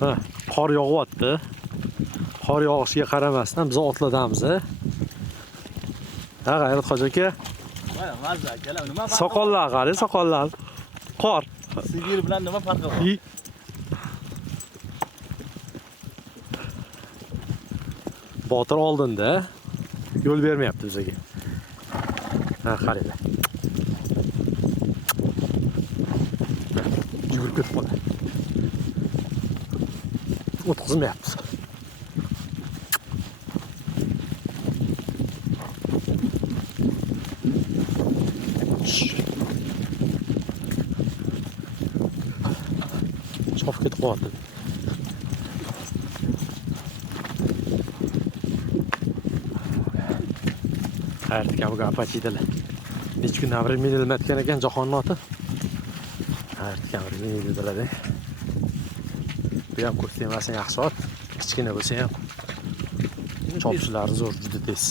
Ha, qor yog'yapti. Qor yog'ishiga qaramasdan biz otladamiz. Ha, G'ayrat hoji aka. Mana mazza akalar, nima farqi? Soqollar qari, soqollar. Qor. Sigir bilan nima farqi bor? Botir oldinda yo'l bermayapti bizga. Ha, qaranglar. Yugurib ketib qoldi. O'tkazmayapti. Chopib ketib qoldi. Ertikam gapachiydilar. Necha kun avval minilmayotgan ekan jahonning oti. Ertikam minildilar. Bu ham ko'p emas, yaxshi ot. Kichkina bo'lsa ham chopishlari zo'r, juda tez.